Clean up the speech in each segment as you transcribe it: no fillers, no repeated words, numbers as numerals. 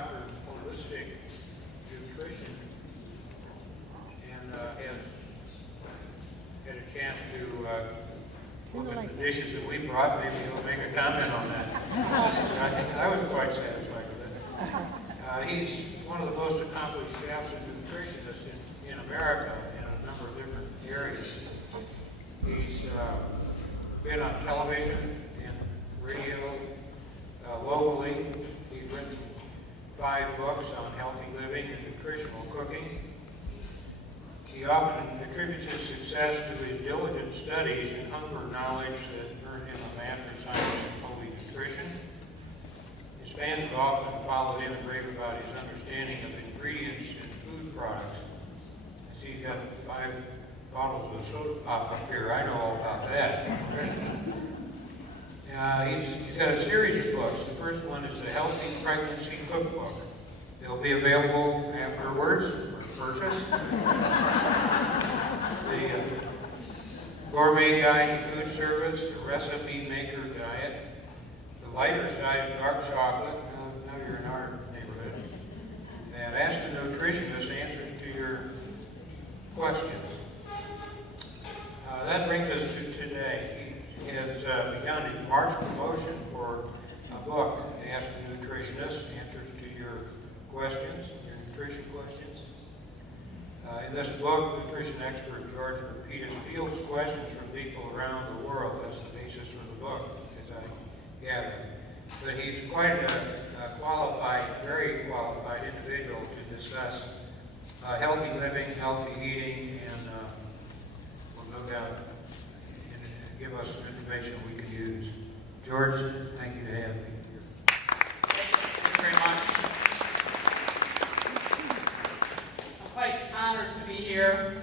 Doctor of Holistic Nutrition, and had a chance to look at the dishes that we brought. Maybe he'll make a comment on that. And I think I was quite satisfied with it. He's one of the most accomplished chefs and nutritionists in America in a number of different areas. He's been on television and radio locally. He's written 5 books on healthy living and nutritional cooking. He often attributes his success to his diligent studies and hunger knowledge that earned him a master's science in holy nutrition. His fans have often followed him and rave about his understanding of ingredients in food products. I see you got 5 bottles of soda pop up here. I know all about that. He's got a series of books. The first one is the Healthy Pregnancy Cookbook. They'll be available afterwards for purchase. The Gourmet Guide to Food Service, the Recipe Maker Diet, the Lighter Side of Dark Chocolate. Now you're in our neighborhood. And Ask the Nutritionist answers to your questions. That brings us to today. He has begun his March promotion for a book, Ask the Nutritionist, answers to your questions, your nutrition questions. In this book, nutrition expert George Rapides fields questions from people around the world. That's the basis for the book, as I gather. But he's quite a qualified, very qualified individual to discuss healthy living, healthy eating, and will no doubt give us some information we can use. George, thank you to have me here. Thank you very much. I'm quite honored to be here,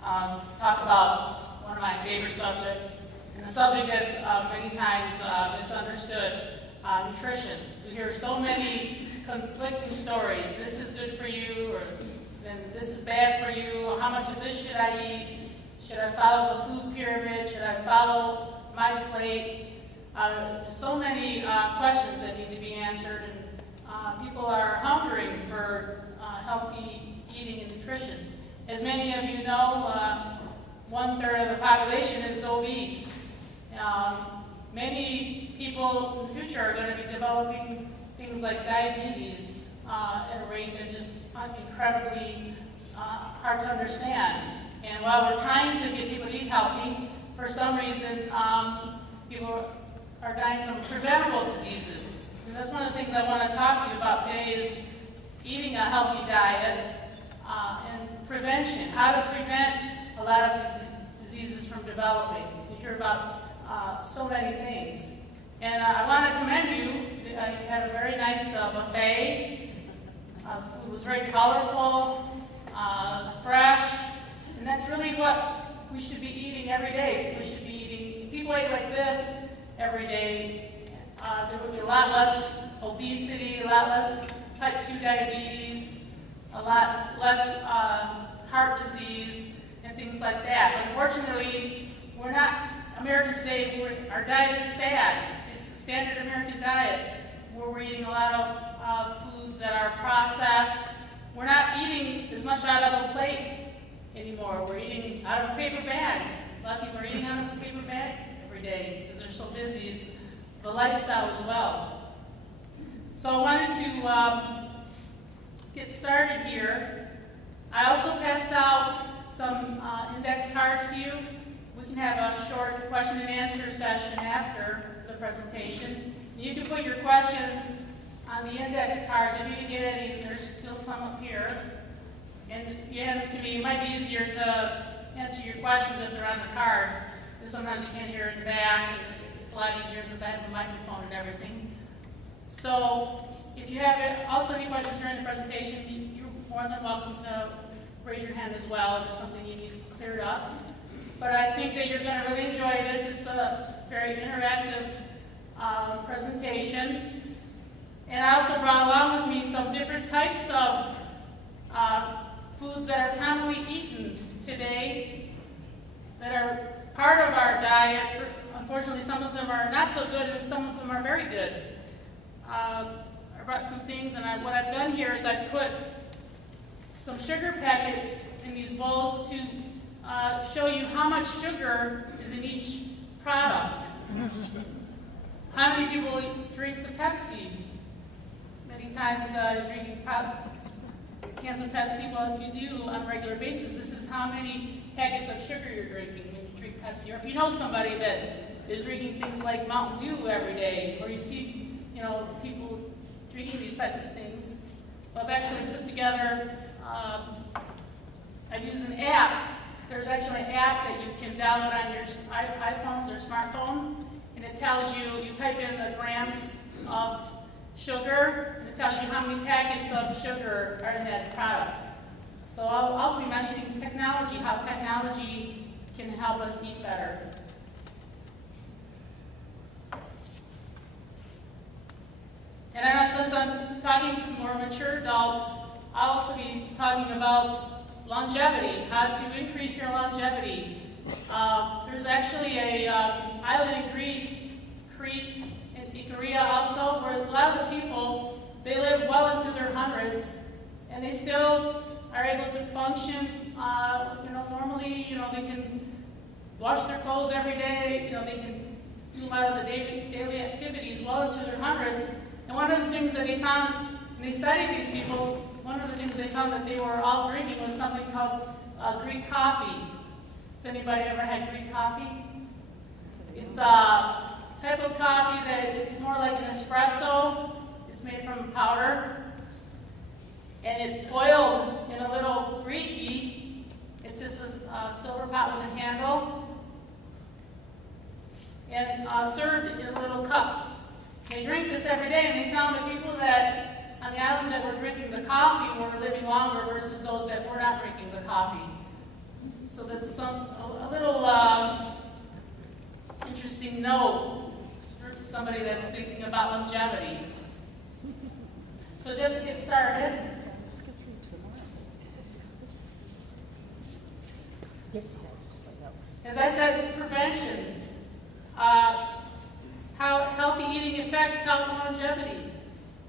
talk about one of my favorite subjects, and a subject that's many times misunderstood, nutrition. We hear so many conflicting stories. This is good for you, or then this is bad for you. How much of this should I eat? Should I follow the food pyramid? Should I follow my plate? So many questions that need to be answered, and people are hungering for healthy eating and nutrition. As many of you know, 1/3 of the population is obese. Many people in the future are going to be developing things like diabetes at a rate that's just incredibly hard to understand. And while we're trying to get people to eat healthy, for some reason, people are dying from preventable diseases. And that's one of the things I want to talk to you about today is eating a healthy diet and prevention. How to prevent a lot of these diseases from developing. You hear about so many things. And I want to commend you. You had a very nice buffet. Food was very colorful, fresh. And that's really what we should be eating every day. We should be eating, if people ate like this every day, there would be a lot less obesity, a lot less type 2 diabetes, a lot less heart disease, and things like that. Unfortunately, we're not, Americans today, our diet is sad. It's a standard American diet where we're eating a lot of foods that are processed. We're not eating as much out of a plate anymore. We're eating out of a paper bag. A lot of people are eating out of a paper bag every day because they're so busy. It's the lifestyle as well. So I wanted to get started here. I also passed out some index cards to you. We can have a short question and answer session after the presentation. You can put your questions on the index cards. If you can get any, there's still some up here. And if you hand them to me, it might be easier to answer your questions if they're on the card, because sometimes you can't hear in the back, and it's a lot easier since I have the microphone and everything. So if you have also any questions during the presentation, you're more than welcome to raise your hand as well if there's something you need cleared up. But I think that you're going to really enjoy this. It's a very interactive presentation. And I also brought along with me some different types of foods that are commonly eaten today that are part of our diet. Unfortunately, some of them are not so good and some of them are very good. I brought some things, and what I've done here is I put some sugar packets in these bowls to show you how much sugar is in each product. How many people drink the Pepsi? Many times drinking cans of Pepsi. Well, if you do on a regular basis, this is how many packets of sugar you're drinking when you drink Pepsi. Or if you know somebody that is drinking things like Mountain Dew every day, or you see, people drinking these types of things. Well, I've actually put together, I've used an app. There's actually an app that you can download on your iPhones or smartphone, and it tells you, you type in the grams of sugar, and it tells you how many packets of sugar are in that product. So I'll also be mentioning technology, how technology can help us eat better. And I know since I'm talking to more mature adults, I'll also be talking about longevity, how to increase your longevity. There's actually a island in Greece, Crete, in Ikaria also, where a lot of the people, they live well into their hundreds, and they still are able to function, normally, they can wash their clothes every day, they can do a lot of the daily activities well into their hundreds. And one of the things that they found, when they studied these people, one of the things they found that they were all drinking was something called Greek coffee. Has anybody ever had Greek coffee? It's a type of coffee that it's more like an espresso. It's made from powder. And it's boiled in a little breaky. It's just a silver pot with a handle. And served in little cups. They drink this every day, and they found that people that on the islands that were drinking the coffee were living longer versus those that were not drinking the coffee. So that's a little interesting note for somebody that's thinking about longevity. So just to get started. As I said, prevention. How healthy eating affects health and longevity.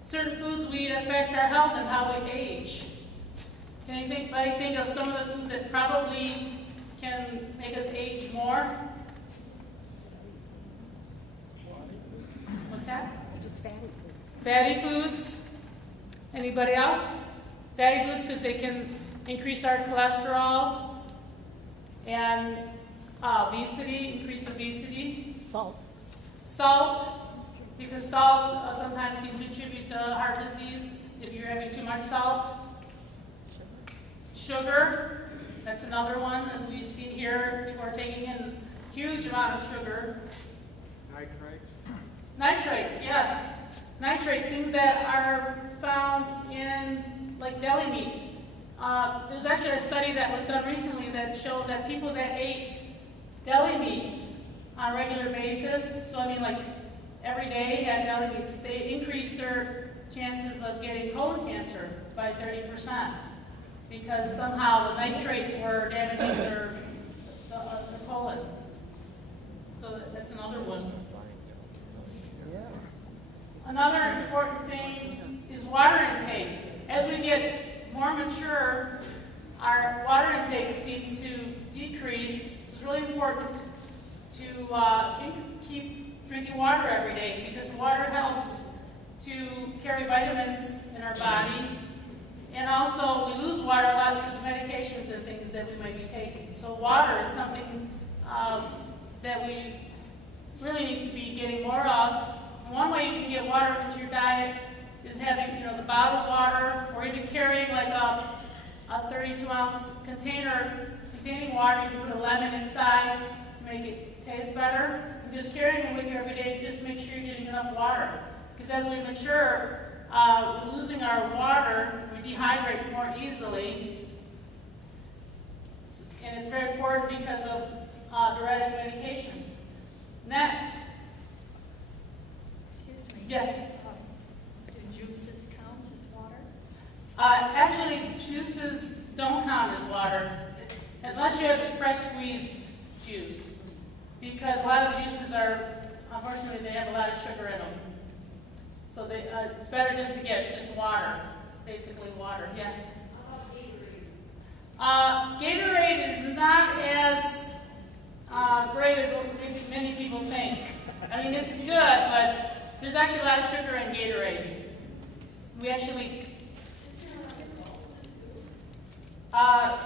Certain foods we eat affect our health and how we age. Can anybody think of some of the foods that probably can make us age more? What's that? Just fatty foods. Fatty foods. Anybody else? Fatty foods because they can increase our cholesterol and increase obesity. Salt, because salt sometimes can contribute to heart disease if you're having too much salt. Sugar, that's another one, as we've seen here. People are taking in a huge amount of sugar. Nitrates, yes. Nitrates, things that are found in like deli meats. There's actually a study that was done recently that showed that people that ate deli meats on a regular basis, so like every day had deli meats, they increased their chances of getting colon cancer by 30% because somehow the nitrates were damaging their colon. So that's another one. Another important thing is water intake. As we get more mature, our water intake seems to decrease. It's really important to keep drinking water every day because water helps to carry vitamins in our body. And also, we lose water a lot because of medications and things that we might be taking. So water is something that we really need to be getting more of. One way you can get water into your diet is having, the bottled water, or even carrying like a 32-ounce container containing water. You can put a lemon inside to make it taste better. And just carrying it with you every day, just make sure you're getting enough water. Because as we mature, we're losing our water, we dehydrate more easily. And it's very important because of diuretic medications. Next. Excuse me. Yes. Do juices count as water? Actually, juices don't count as water unless you have fresh squeezed juice. Because a lot of the juices are, unfortunately, they have a lot of sugar in them. So it's better just to get just water, basically water. Yes? Gatorade is not as great as many people think. I mean, it's good, but there's actually a lot of sugar in Gatorade. We actually, well,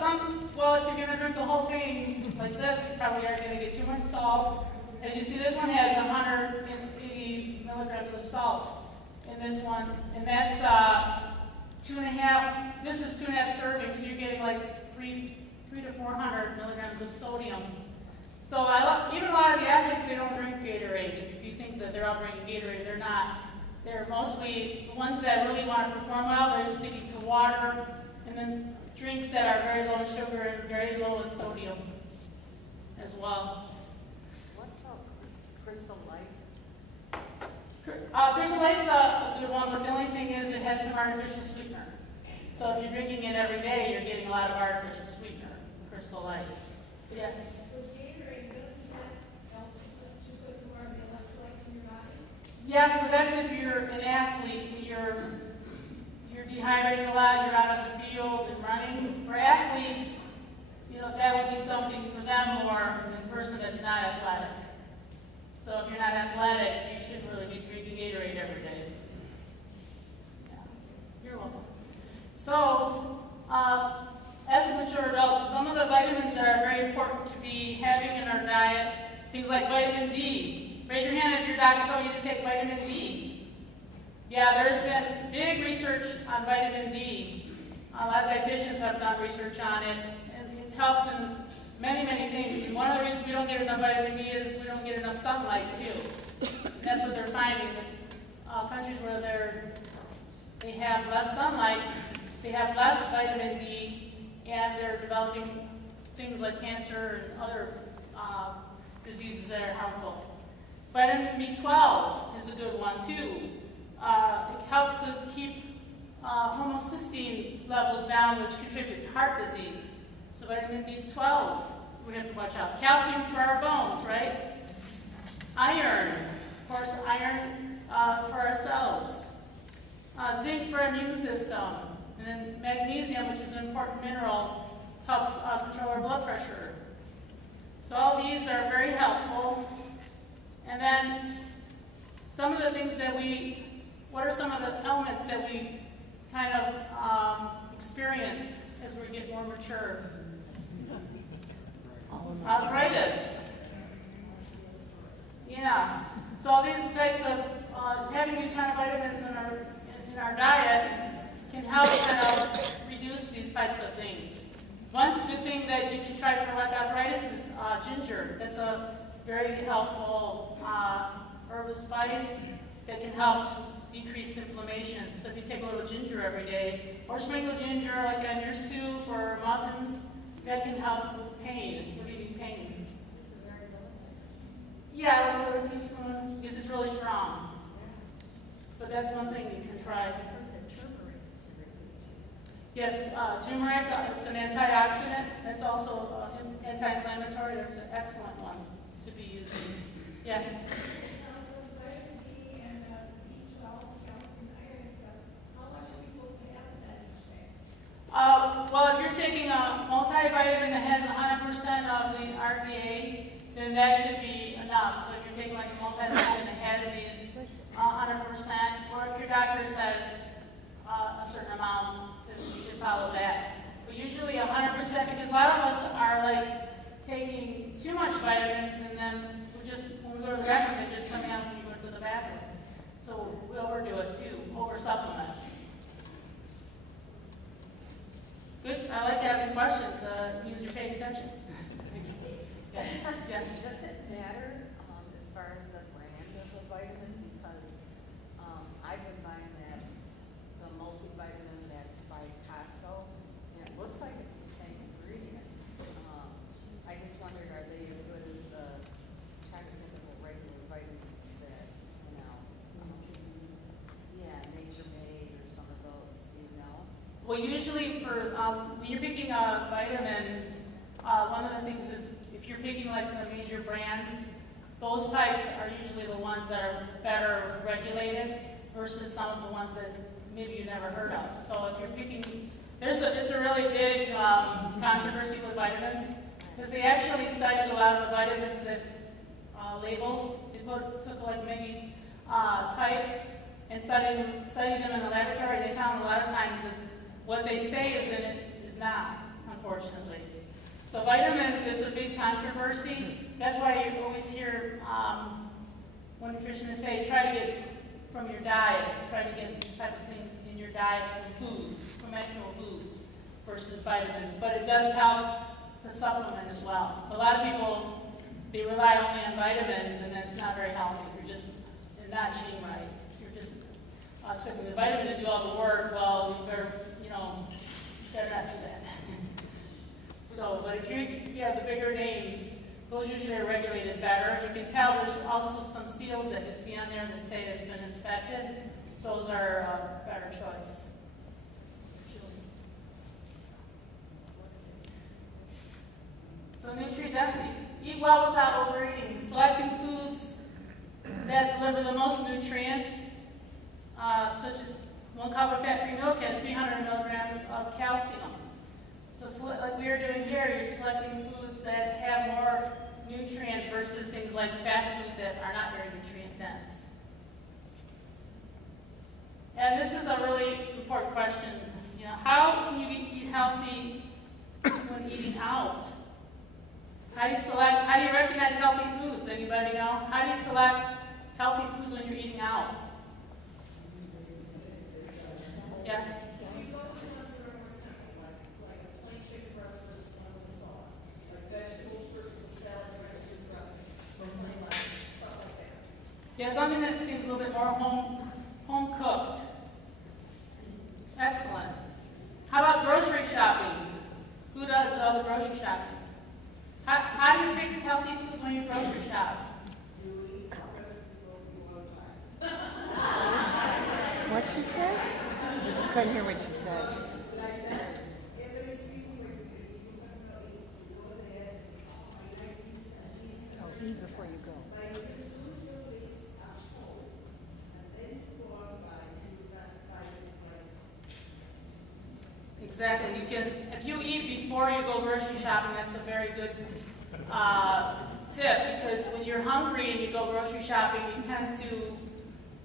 if you're going to drink the whole thing like this, you probably aren't going to get too much salt. As you see, this one has 180 milligrams of salt in this one, and that's 2.5, this is 2.5 servings, so you're getting like 300 to 400 milligrams of sodium. So even a lot of the athletes, they don't drink Gatorade. If you think that they're all drinking Gatorade, they're not. They're mostly the ones that really want to perform well, they're sticking to water, and then drinks that are very low in sugar and very low in sodium as well. What about Crystal Light? Crystal Light's a good one, but the only thing is it has some artificial sweetener. So if you're drinking it every day, you're getting a lot of artificial sweetener, Crystal Light. Yes? Yes, but that's if you're an athlete, you're dehydrating a lot, you're out on the field and running. For athletes, that would be something for them more than a person that's not athletic. So if you're not athletic, you shouldn't really be drinking Gatorade every day. Yeah. You're welcome. So, as mature adults, some of the vitamins that are very important to be having in our diet, things like vitamin D. Raise your hand if your doctor told you to take vitamin D. Yeah, there's been big research on vitamin D. A lot of dietitians have done research on it, and it helps in many, many things. And one of the reasons we don't get enough vitamin D is we don't get enough sunlight, too. And that's what they're finding, that countries where they have less sunlight, they have less vitamin D, and they're developing things like cancer and other diseases that are harmful. Vitamin B12 is a good one, too. It helps to keep homocysteine levels down, which contribute to heart disease. So vitamin B12, we have to watch out. Calcium for our bones, right? Iron, of course, iron for our cells. Zinc for our immune system. And then magnesium, which is an important mineral, helps control our blood pressure. So all these are very helpful. And then some of the things that what are some of the elements that we kind of experience as we get more mature? Arthritis. Yeah. So all these types of, having these kind of vitamins in our diet can help kind of reduce these types of things. One good thing that you can try for like arthritis is ginger. That's a very helpful herb spice that can help decrease inflammation. So if you take a little ginger every day, or sprinkle ginger like on your soup or muffins, that can help with pain, relieving pain. Yeah, like a little teaspoon, because it's really strong. But that's one thing you can try. Yes, turmeric, it's an antioxidant. That's also anti-inflammatory. That's an excellent one to be using. Yes? Vitamin D and B12, calcium, iron and stuff, how much are we supposed to have of that each day? Well, if you're taking a multivitamin that has 100% of the RDA, then that should be enough. So if you're taking like a multivitamin that has these 100%, or if your doctor says a certain amount, then you should follow that. But usually 100%, because a lot of us are like taking too much vitamins, and then when we go to the bathroom, they're just coming out when you go to the bathroom. So we overdo it too, over supplement. Good, I like having questions, means you're paying attention. Yes, yes. Does it matter as far as the brand of the vitamin? Because I've been buying the multivitamin that's by Costco, and it looks like it's the same ingredients. I just wondered, are they as good as the typical regular vitamins that, Nature Made or some of those, do you know? Well, usually when you're picking a vitamin, one of the things is if you're picking like the major brands, those types are usually the ones that are better regulated. versus some of the ones that maybe you never heard of. So if you're picking, it's a really big controversy with vitamins, because they actually studied a lot of the vitamins that labels. They took like many types and studied them in the laboratory. They found a lot of times that what they say is in it is not, unfortunately. So vitamins is a big controversy. That's why you always hear when nutritionists say, try to get from your diet, try to get these types of things in your diet from foods, from actual foods versus vitamins. But it does help to supplement as well. A lot of people, they rely only on vitamins, and that's not very healthy. You're not eating right. You're just expecting the vitamin to do all the work. Well, you better, better not do that. So, but if you have the bigger names, those usually are regulated better. You can tell there's also some seals that you see on there that say it's been inspected. Those are a better choice. So nutrient density. Eat well without overeating. Selecting foods that deliver the most nutrients, such as 1 cup of fat-free milk has 300 milligrams of calcium. So like we are doing here, you're selecting foods that have more nutrients versus things like fast food that are not very nutrient dense. And this is a really important question. How can you eat healthy when eating out? How do you recognize healthy foods? Anybody know? How do you select healthy foods when you're eating out? Yes? Yeah, something that seems a little bit more home cooked. Excellent. How about grocery shopping? Who does all the grocery shopping? How do you pick healthy foods when you grocery shop? What she said? I couldn't hear what she said. Oh, eat before you go. Exactly. You can, if you eat before you go grocery shopping, that's a very good tip, because when you're hungry and you go grocery shopping, you tend to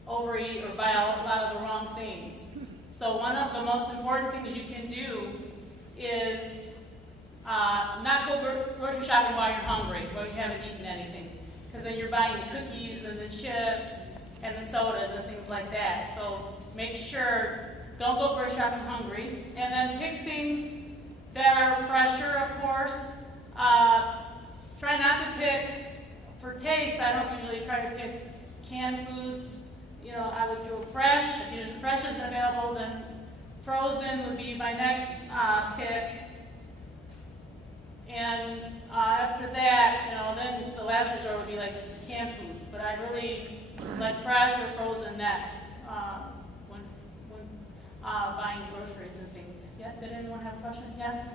overeat or buy a lot of the wrong things. So one of the most important things you can do is not go grocery shopping while you're hungry, while you haven't eaten anything, because then you're buying the cookies and the chips and the sodas and things like that. So make sure, don't go grocery shopping hungry, and then pick things that are fresher, of course. Try not to pick, for taste, I don't usually try to pick canned foods. I would do fresh. If fresh isn't available, then frozen would be my next pick. And after that, then the last resort would be like canned foods. But I really like fresh or frozen next when buying groceries and things. Yeah, did anyone have a question? Yes?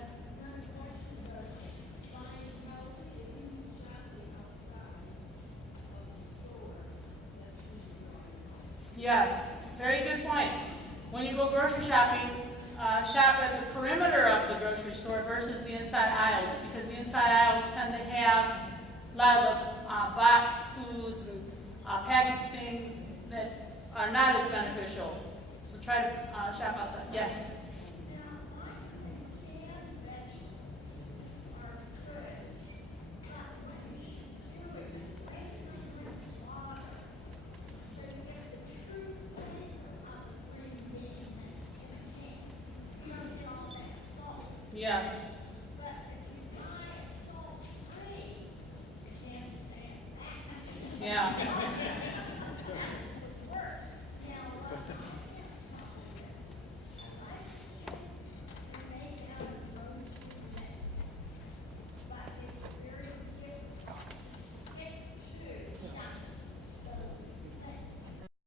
Yes, very good point. When you go grocery shopping, shop at the perimeter of the grocery store versus the inside aisles, because the inside aisles tend to have a lot of boxed foods and packaged things that are not as beneficial. So try to shop outside. Yes? Yes.